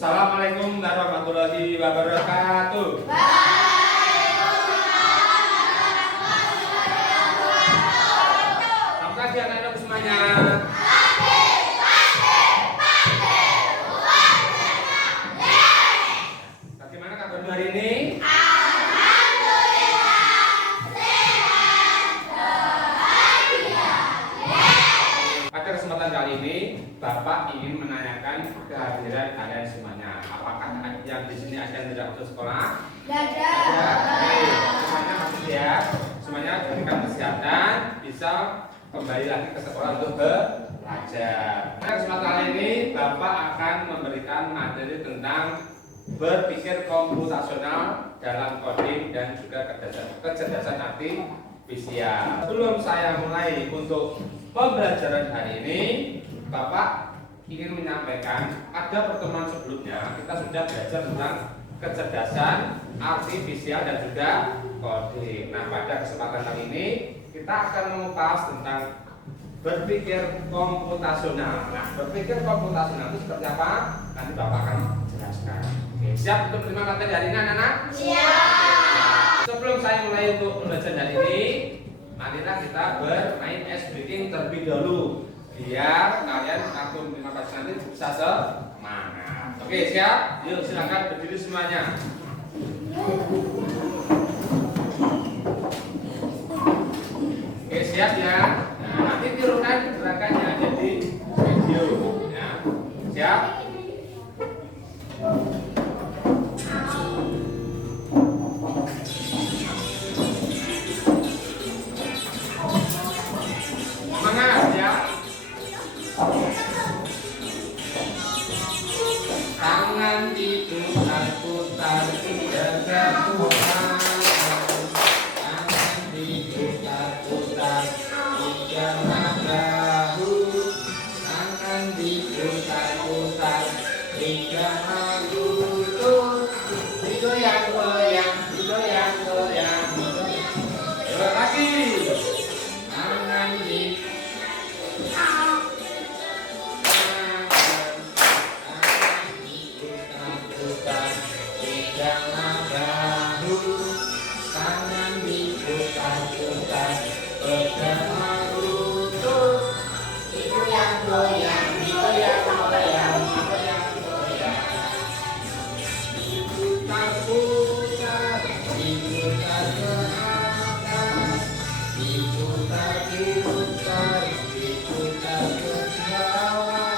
Assalamualaikum warahmatullahi wabarakatuh. Selamat pagi anak-anak semuanya. Bagaimana kabar hari ini? Pada kesempatan kali ini, Bapak ingin menanyakan kehadiran kalian semuanya. Apakah yang di sini ada yang tidak masuk sekolah? Ada. Semuanya masuk ya. Semuanya diberikan kesehatan, bisa kembali lagi ke sekolah untuk belajar. Pada kesempatan kali ini, Bapak akan memberikan materi tentang berpikir komputasional dalam coding dan juga kecerdasan artifisial. Sebelum saya mulai untuk pembelajaran hari ini, Bapak ingin menyampaikan ada pertemuan sebelumnya kita sudah belajar tentang kecerdasan artifisial dan juga coding. Nah, pada kesempatan kali ini kita akan mengupas tentang berpikir komputasional. Nah, berpikir komputasional itu seperti apa? Nanti Bapak akan jelaskan. Oke, siap untuk menerima materi hari ini, anak-anak? Siap. Sebelum saya mulai untuk pembelajaran hari ini, marilah kita bermain ice breaking terlebih dahulu biar kalian waktu menerima pelajaran nanti bisa semangat. Oke, siap? Yuk silakan berdiri semuanya. Oke, siap ya? Nah, nanti tirukan gerakannya jadi video ya. Siap? Semangat ya. Tangan diputar-putar jaga Tuhan. Tangan diputar-putar jangan bahu. Tangan diputar-putar jangan lutut. Digoyang-goyang, digoyang-goyang. Coba lagi. Tangan diputar-putar jangan lutut. Digoyang-goyang, digoyang-goyang, digoyang-goyang. Diputar-putar, diputar ke atas. Diputar-putar, diputar ke bawah.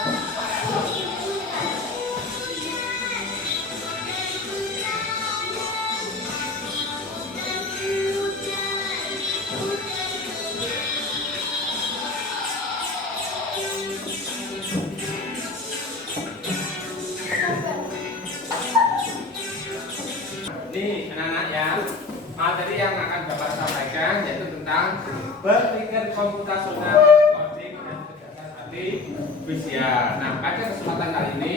Ini anak-anak ya, materi yang akan Bapak sampaikan yaitu tentang berpikir komputasional, coding dan kecerdasan artifisial. Nah, pada kesempatan kali ini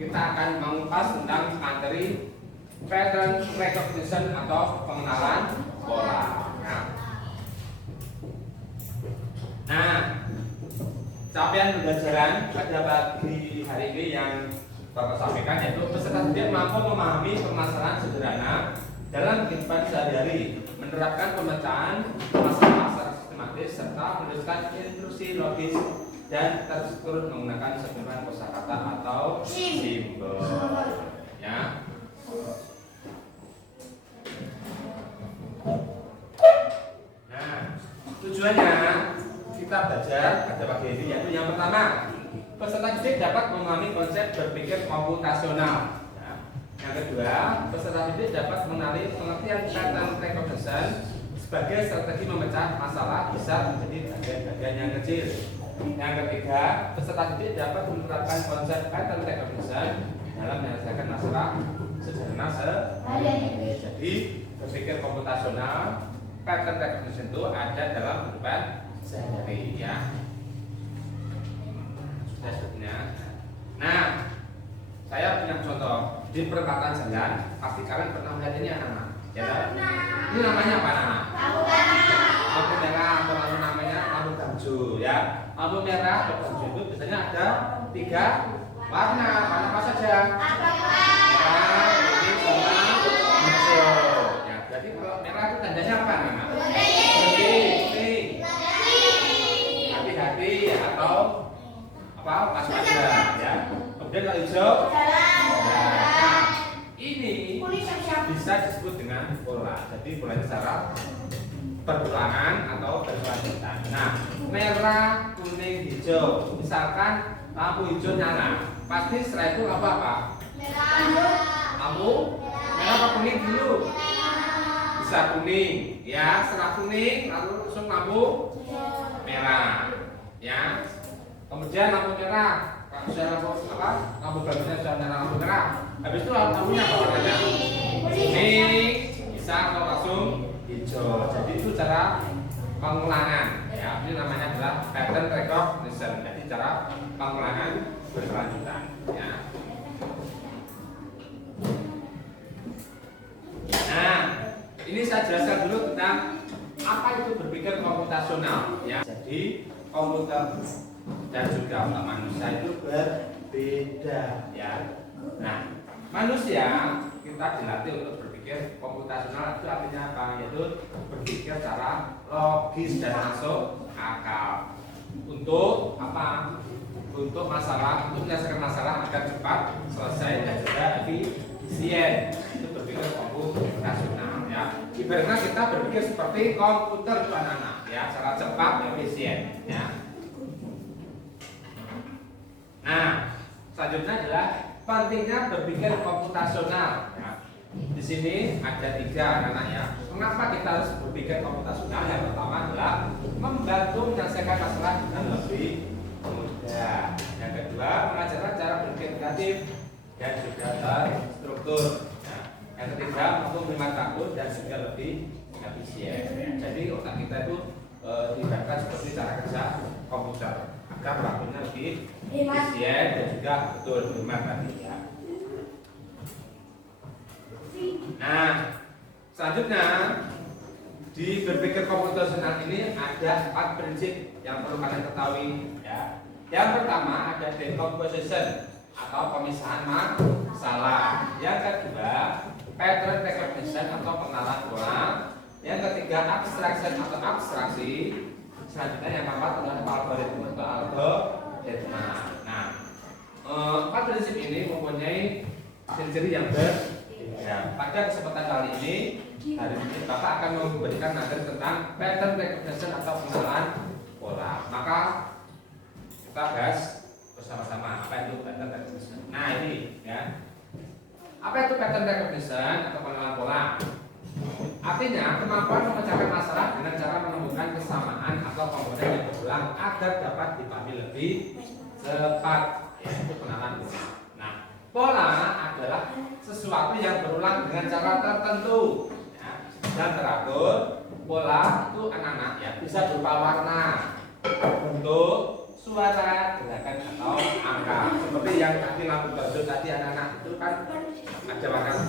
kita akan mengupas tentang materi pattern recognition atau pengenalan pola. Nah, capaian pembelajaran pada pagi hari ini yang Bapak sampaikan yaitu peserta didik mampu memahami permasalahan sederhana dalam kehidupan sehari-hari, menerapkan pemecahan masalah secara sistematis serta menuliskan instruksi logis dan terstruktur menggunakan sejumlah kosakata atau simbol. Ya. Nah, tujuannya kita belajar pada pagi ini yaitu yang pertama, peserta didik dapat memahami konsep berpikir komputasional. Yang kedua, peserta didik dapat mengenali pengertian pattern recognition sebagai strategi memecah masalah besar menjadi bagian-bagian yang kecil. Yang ketiga, peserta didik dapat menerapkan konsep pattern recognition dalam menyelesaikan masalah sederhana sehari-hari. Jadi, berpikir komputasional, pattern recognition itu ada dalam kehidupan sehari-hari ya. Nah, saya punya contoh di perempatan jalan. Pasti kalian pernah melihat ini anak-anak. Ya, ini namanya apa anak-anak? Lampu merah atau namanya lampu gamju ya. Lampu merah atau gamju itu biasanya ada 3 warna. Warna apa saja? Kemudian kalau hijau nah, ini bisa disebut dengan pola. Jadi pola secara berulangan atau berkelanjutan. Nah, merah, kuning, hijau. Misalkan lampu hijau nyala, pasti setelah itu apa? Lampu merah apa kuning dulu? Bisa kuning, ya. Setelah kuning, lalu langsung lampu merah, ya. Kemudian lampu merah, kalau sudah lampu apa? Lampu barunya sudah nyala lampu merah. Habis itu lampunya apa warnanya? Kuning, bisa atau langsung hijau. Jadi itu cara pengulangan, ya. Ini namanya adalah pattern recognition. Jadi cara pengulangan berkelanjutan, ya. Nah, ini saya jelaskan dulu tentang apa itu berpikir komputasional, ya. Jadi komputer dan juga otak manusia itu berbeda, ya. Nah, manusia kita dilatih untuk berpikir komputasional, itu artinya apa? Yaitu berpikir secara logis dan masuk akal. Untuk apa? Untuk menyelesaikan masalah agar cepat selesai dan juga efisien. Itu berpikir komputasional, ya. Ibaratnya kita berpikir seperti komputer itu anak-anak, ya, secara cepat dan efisien, ya. Nah, selanjutnya adalah pentingnya berpikir komputasional, ya. Di sini ada 3 anak-anak, ya. Mengapa kita harus berpikir komputasional? Yang pertama adalah membantu menyelesaikan masalah dengan lebih mudah. Yang kedua, mengajarkan cara berpikir kreatif dan juga terstruktur. Ya. Yang ketiga, mampu menerima takut dan juga lebih efisien. Ya. Jadi otak kita itu diibaratkan seperti cara kerja komputer agar waktunya lebih efisien dan juga betul hemat tadi, ya. Nah, selanjutnya di berpikir komputasional ini ada 4 prinsip yang perlu kalian ketahui, ya. Yang pertama ada decomposition atau pemisahan masalah. Yang kedua pattern recognition atau pengenalan pola. Yang ketiga abstraction atau abstraksi. Selanjutnya yang keempat adalah algoritma atau algoritma. Nah, 4 prinsip ini mempunyai ciri-ciri yang berbeda. Pada kesempatan kali ini, hari ini Bapak akan memberikan materi tentang pattern recognition atau pengenalan pola. Maka kita bahas bersama-sama apa itu pattern recognition. Nah, ini, ya. Apa itu pattern recognition atau pengenalan pola? Artinya kemampuan memecahkan masalah dengan cara menemukan kesamaan atau komponen yang berulang agar dapat dipahami lebih cepat, yaitu pengenalan pola. Nah, pola adalah sesuatu yang berulang dengan cara tertentu, ya, dan teratur. Pola itu anak-anak, ya, bisa berupa warna, bentuk, suara, gerakan atau angka. Seperti yang tadi lampu hijau tadi anak-anak itu kan ada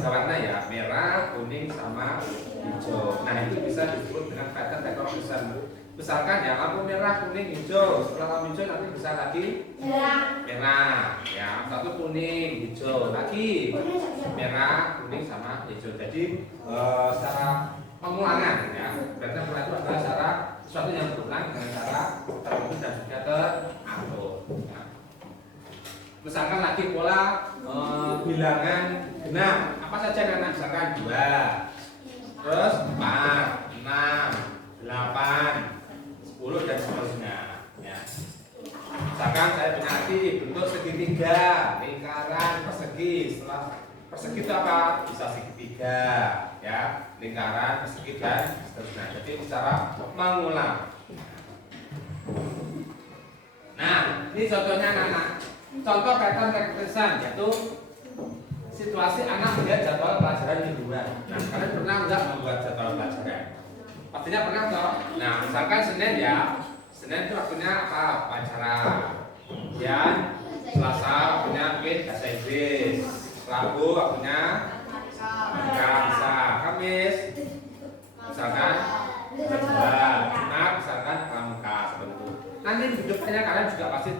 warna ya, merah, kuning sama hijau. Nah, itu bisa disebut dengan pattern recognition. Misalkan ya lampu merah, kuning, hijau. Setelah lampu hijau nanti bisa lagi merah, ya. Satu kuning, hijau, lagi merah, kuning sama hijau. Jadi secara pengulangan, ya. Pattern pola itu adalah cara sesuatu yang berulang dengan cara tertentu dan juga teratur. Ya. Misalkan lagi pola bilangan genap, apa saja yang misalkan 2, terus 4, 6, 8, 10 dan seterusnya, ya. Misalkan saya punya lagi bentuk segitiga, lingkaran, persegi. Setelah persegi itu apa? Bisa segitiga, ya, lingkaran, persegi dan seterusnya. Jadi cara mengulang. Nah, ini contohnya anak-anak. Contoh pattern recognition yaitu situasi anak melihat jadwal pelajaran mingguan. Nah, kalian pernah nggak membuat jadwal pelajaran? Pastinya pernah toh. Nah, misalkan Senin, ya. Senin itu waktunya apa? Upacara. Kemudian Selasa waktunya mungkin bahasa Inggris. Rabu waktunya bahasa. Kamis misalkan berjualan. Jumat misalkan pramuka, seperti itu. Nanti di depannya kalian juga pasti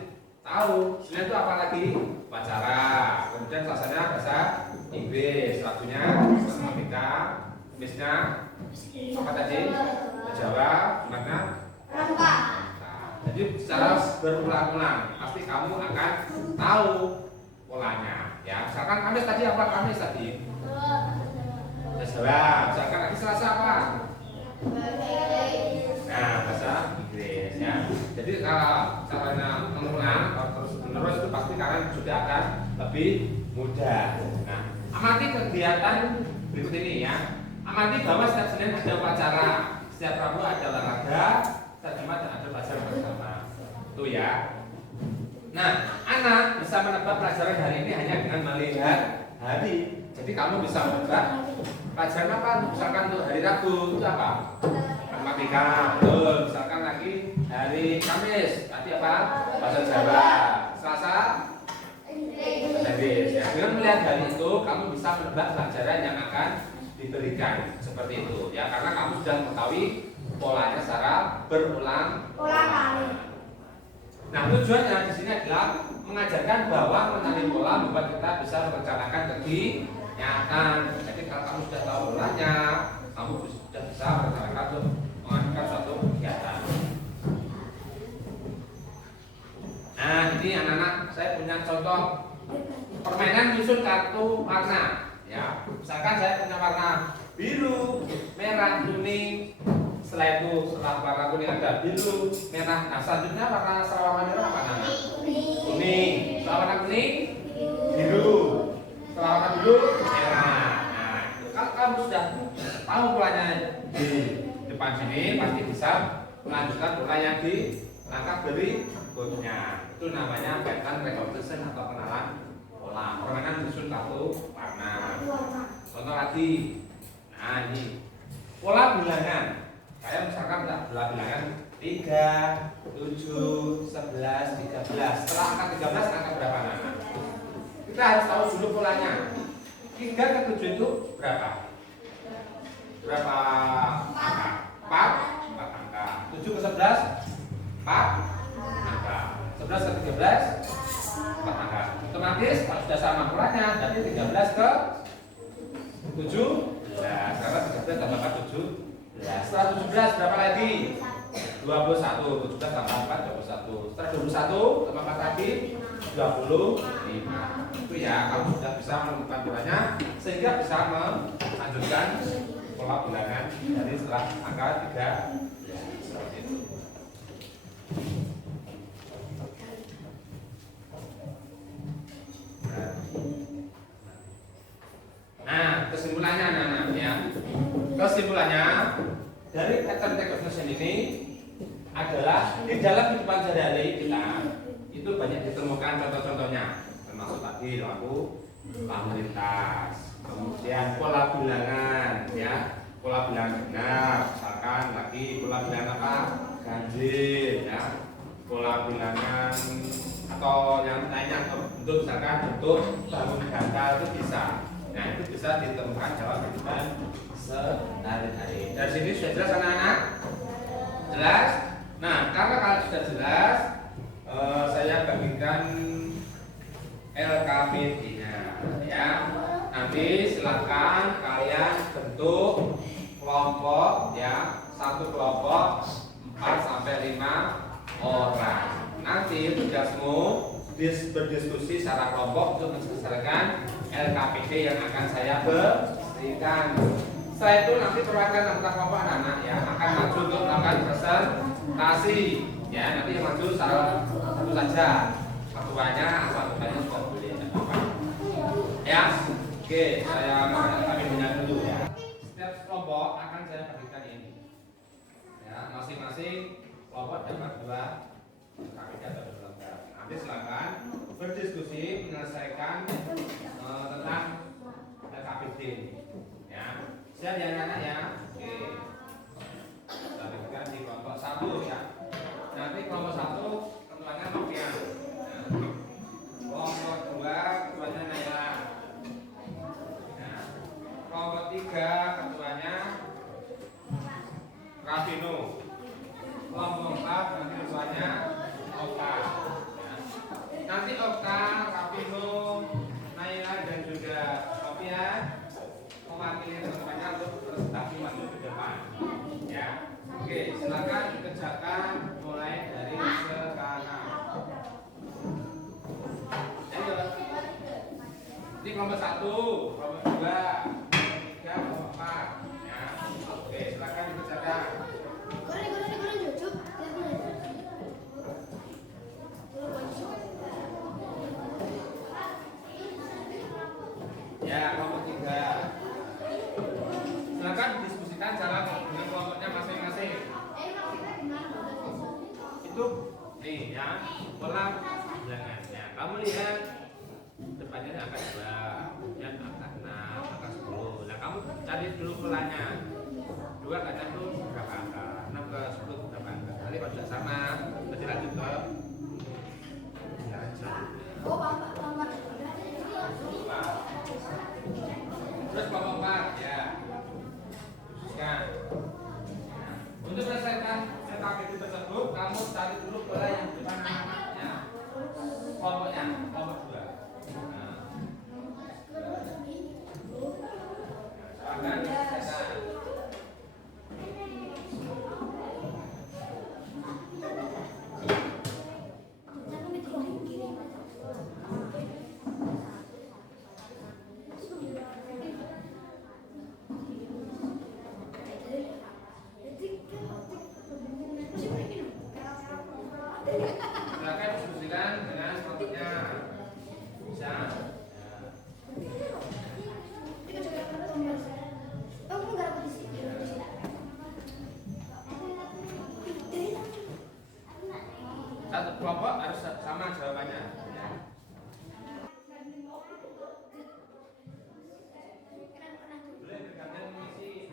tahu. Senin itu apa lagi? Upacara. Kemudian Selasanya bahasa Inggris. Rabunya matematika. Kamisnya apa tadi? Jawa. Jumatnya pramuka. Jadi secara berulang-ulang pasti kamu akan tahu polanya. Ya, misalkan Kamis tadi apa? Kamis tadi jawab. Misalkan lagi Selasa apa? Nah, bahasa Inggris ya. Jadi kalau caranya mengulang terus menerus itu pasti kalian sudah akan lebih mudah. Nah, amati kegiatan berikut ini ya. Amati bahwa setiap Senin ada upacara, setiap Rabu ada olahraga, setiap Jumat ada belajar bersama. Itu ya. Nah, anak bisa menebak pelajaran hari ini hanya dengan melihat hari. Jadi kamu bisa menebak pelajaran apa? Misalkan untuk hari Rabu itu apa? Matematika. Betul. Misalkan lagi hari Kamis, tadi apa? Bahasa Jawa. Selasa? Inggris. Ya. Dengan melihat hari itu, kamu bisa menebak pelajaran yang akan diberikan seperti itu. Ya, karena kamu sudah mengetahui polanya secara berulang kali. Nah, tujuannya di sini adalah mengajarkan bahwa mengenali pola membuat kita bisa merencanakan kegiatan. Jadi kalau kamu sudah tahu polanya, kamu sudah bisa merencanakan untuk melakukan suatu kegiatan. Nah, ini anak-anak, saya punya contoh permainan menyusun kartu warna. Ya, misalkan saya punya warna biru, merah, kuning. Setelah itu, setelah warna kuning ada biru, merah. Nah, selanjutnya warna setelah warna merah apa namanya? Kuning. Setelah warna kuning, biru. Setelah warna biru, merah. Nah, itu kalau kamu sudah tahu polanya di depan sini, pasti bisa melanjutkan pola yang di langkah berikutnya. Itu namanya pattern recognition atau kenalan pola. Permainan menyusun kartu warna. Contoh lagi. Nah, ini pola bilangan. Saya misalkan pola bilangan 3, 7, 11, 13. Setelah angka 13, angka berapa anak? Kita harus tahu dulu polanya. 3 ke 7 itu berapa? Berapa angka? 4 angka. 7 ke 11, 4 angka. 11 ke 13, 4 angka. Otomatis kalau sudah sama polanya, jadi 13 ke 7. Nah, sekarang 13 tambah 4, 7. Setelah 17 berapa lagi? 21. 17 tambah 4, 21. Setelah 21 tambah 4 lagi 25. Itu ya, kamu sudah bisa menemukan polanya sehingga bisa melanjutkan pola bilangan dari setelah angka 3. Seperti itu. Nah, kesimpulannya anak-anak ya. Kesimpulannya dari pattern recognition ini adalah di dalam kehidupan sehari-hari kita itu banyak ditemukan contoh-contohnya, termasuk tadi lampu lintas, kemudian pola bilangan ya, pola bilangan genap, misalkan lagi pola bilangan apa? Ganjil ya, pola bilangan atau yang lainnya bentuk misalkan bentuk bangun gantal itu bisa. Nah, itu bisa ditemukan dalam kehidupan sehari-hari. Dari sini sudah jelas anak-anak? Jelas? Nah, karena kalau sudah jelas, saya bagikan LKPD-nya ya. Nanti silakan kalian bentuk kelompok ya, satu kelompok 4 sampai 5 orang. Nanti tugasmu berdiskusi secara kelompok untuk menyelesaikan LKPD yang akan saya berikan. Setelah itu nanti perwakilan anggota kelompok anak-anak ya akan maju untuk melakukan presentasi. Ya, nanti yang maju satu saja. Ketuanya atau anggotanya sudah boleh. Ya, oke, saya LKPD-nya dulu ya. Setiap kelompok akan saya berikan ini. Ya, masing-masing kelompok dapat 2 LKPD atau 2 lembar. Nanti silakan berdiskusi menyelesaikan tentang LKPD ya. Siap ya anak-anak ya. Oke. Kita berikan di kelompok 1 ya. Nanti kelompok 1 ketuanya Nokia. Ya. Kelompok 2 ketuanya Naila. Ya. Kelompok 3 ketuanya Rafino. Kelompok 4 nanti ketuanya Oka. Nanti Okta, Rapino, Naila dan juga Sofian mewakili teman-temannya untuk presentasi Ini kelompok 1, kelompok 2, kelompok 3, kelompok 4. Ya. Oke, silakan dikerjakan. Goreng cucuk. Ya, kelompok 3. Silakan diskusikan cara dengan kelompoknya masing-masing. Itu nih ya, pola bilangannya. Kamu lihat depannya angka 2, kemudian angka 6, angka 10. Nah, kamu cari dulu polanya. 2 ke 6 itu berapa angka? 6 ke 10 berapa angka? Nanti kalau sudah sama, berarti lanjut ke Oh, Bapak. terus kelompok 4 ya. Nah, untuk menyelesaikan aktivitas tersebut, kamu cari dulu pola yang depan namanya. Kelompoknya, kelompok 2. Nah, silakan diselesaikan. Silakan diskusikan dengan kelompoknya. Bisa? Satu kelompok harus sama jawabannya. Ya. Boleh bergantian mengisi.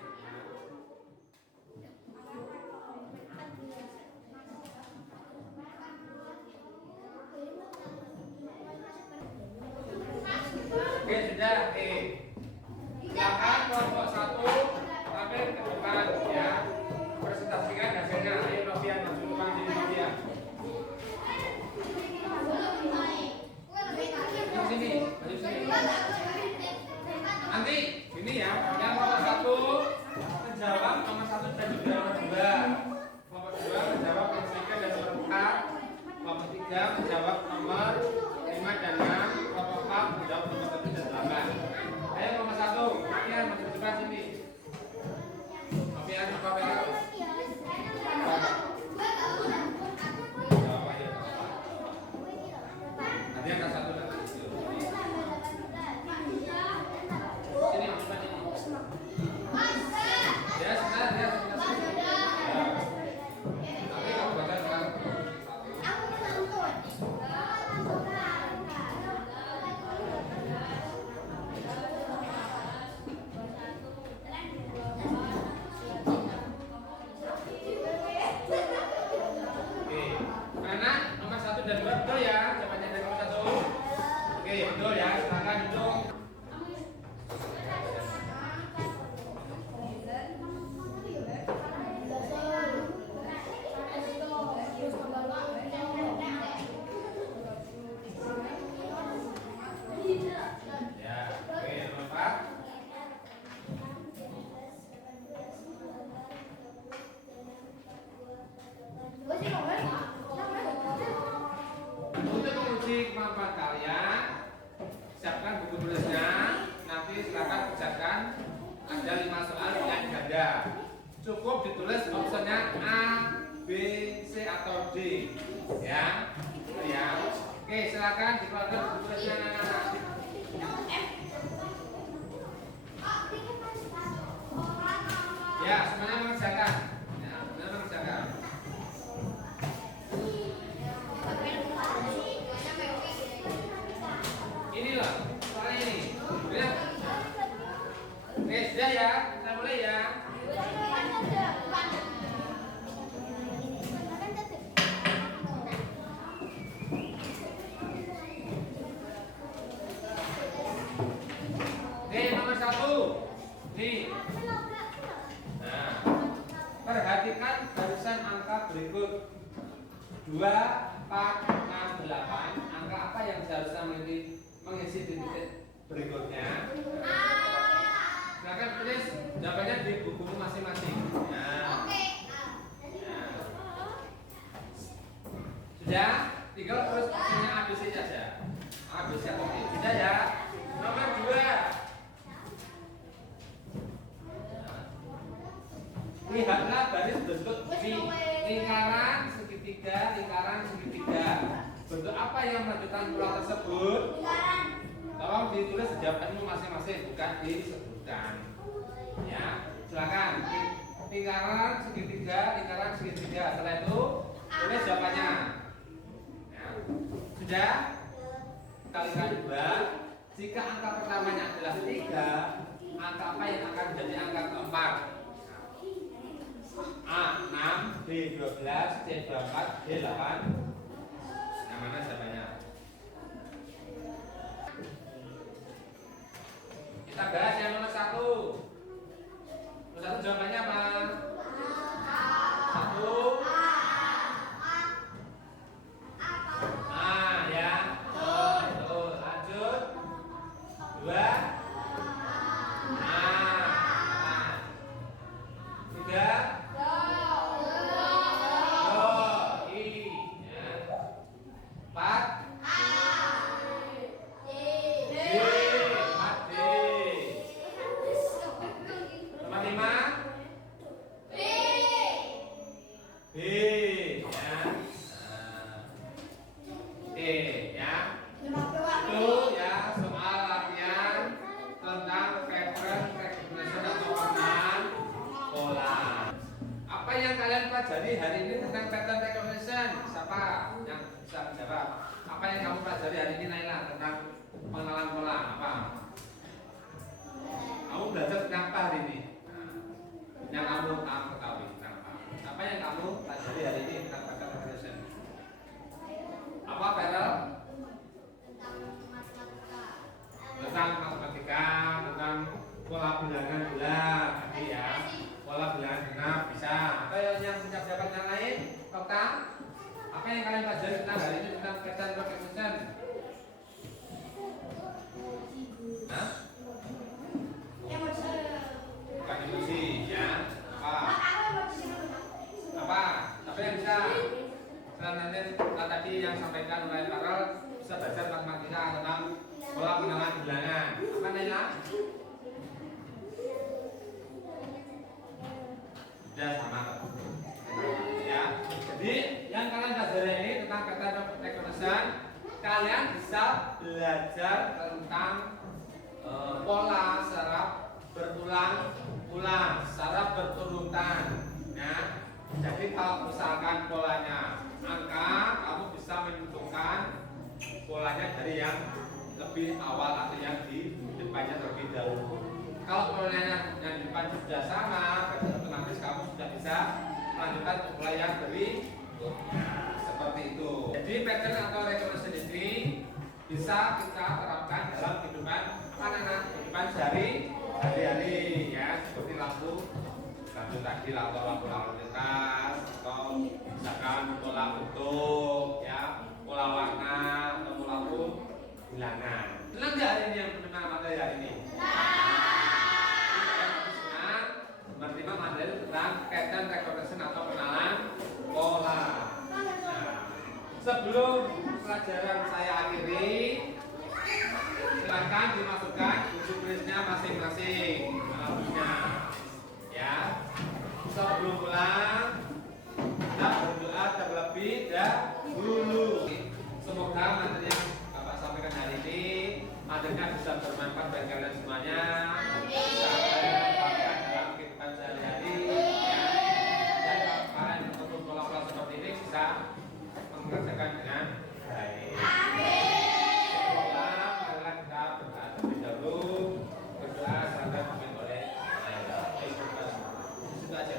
Oke, sudah. Oke. Silakan kelompok 1 tampil ke depan ya. Presentasikan hasilnya. Ayo Novian masuk depan sini Novian. Maju sini, maju sini. Nanti ini ya, yang nomor 1 menjawab nomor 1 dan juga nomor 2. Nomor 2 menjawab nomor 3 dan nomor 4. Nomor 3 menjawab nomor 5 dan 6. Nomor 4 menjawab nomor 1 dan 8. Ayo nomor 1, Novian masuk depan sini. Novian apa ya? Jawab aja. Nanti angka 1 dan 7. Sini masuk ini. Ya, sebentar ya, sebentar. Tapi kamu baca sekarang. Oke, mana nomor 1 dan 2 betul ya? Jawabannya dari nomor 1. Oke, betul ya. Silakan hitung. Ya, oke, nomor 4. Untuk menguji kemampuan kalian, siapkan buku tulisnya. Nanti silakan kerjakan. Ada 5 soal yang ganda. Cukup ditulis opsinya A, B, C atau D. Ya, itu ya. Oke, silakan dikeluarkan buku tulisnya. Ya, semuanya mengerjakan. Ya, semuanya mengerjakan. Ini loh, soalnya ini. Lihat. Oke, sudah ya. Kita mulai ya. Oke, nomor 1. Nih. Nah, perhatikan barisan angka berikut 2, 4, 6, 8. Angka apa yang seharusnya mengisi titik berikutnya? Silakan tulis jawabannya di bukumu masing-masing. Nah. Sudah? Tinggal terus opsinya ABC saja. ABC atau B. Sudah ya? Nomor jawabanmu masing-masing, bukan disebutkan. Ya, silakan. Lingkaran segitiga. Setelah itu tulis jawabannya. Ya. Sudah? Kalikan 2. Jika angka pertamanya adalah 3, angka apa yang akan menjadi angka keempat? A 6, B 12, C 24, D 8. Yang mana jawabannya? Kita bahas yang nomor 1. Nomor 1 jawabannya apa? 1. Ya. Betul. Lanjut. 2. 3. Ya. 4. Nomor 5. B. Ya. Ya. Itu ya soal latihan tentang pattern recognition atau pengenalan pola. Apa yang kalian pelajari hari ini tentang pattern recognition? Siapa yang bisa menjawab? Apa yang kamu pelajari hari ini, Naila, tentang pengenalan pola? Apa? Kamu belajar tentang apa hari ini? Yang kamu ketahui tentang apa? Apa yang kamu pelajari hari ini tentang pattern recognition? Apa, Farel? Tentang matematika, tentang pola bilangan bulat, tadi ya. Pola bilangan genap bisa. Apa yang punya jawaban yang lain? Okta? Apa yang kalian pelajari tentang hari ini tentang pattern recognition? Hah? Bukan emosi, ya. Apa? Apa yang bisa? Nanti tadi yang sampaikan oleh Farel bisa belajar matematika tentang pola pengenalan bilangan. Apa, Naila? Sudah sama, ya. Jadi yang kalian pelajari ini tentang pattern recognition, kalian bisa belajar tentang pola secara berulang-ulang, secara berturutan. Ya. Jadi kalau misalkan polanya angka, kamu bisa menentukan polanya dari yang lebih awal atau yang di depannya terlebih dahulu. Kalau polanya yang di depan sudah sama, otomatis kamu sudah bisa melanjutkan ke pola yang berikutnya. Seperti itu. Jadi pattern atau recognition ini bisa kita terapkan dalam kehidupan kehidupan sehari-hari, ya, seperti lampu tadi, lampu lalu lintas, atau misalkan pola bentuk, ya, pola warna, atau pola bilangan. Senang nggak hari ini yang menerima materi hari ini? Senang. Menerima materi tentang pattern recognition atau pengenalan pola. Nah, sebelum pelajaran saya akhiri, silakan dimasukkan buku tulisnya masing-masing, alatnya. Ya, sebelum pulang kita berdoa terlebih dahulu. Semoga materi yang Bapak sampaikan hari ini materinya bisa bermanfaat bagi kalian semuanya. Bisa kalian terapkan dalam kehidupan sehari-hari. Ya. Dan kalau kalian bertemu pola-pola seperti ini bisa mengerjakan dengan baik. Semoga marilah kita berdoa terlebih dahulu. Berdoa sampai dipimpin oleh itu aja.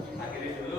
Akhiri dulu.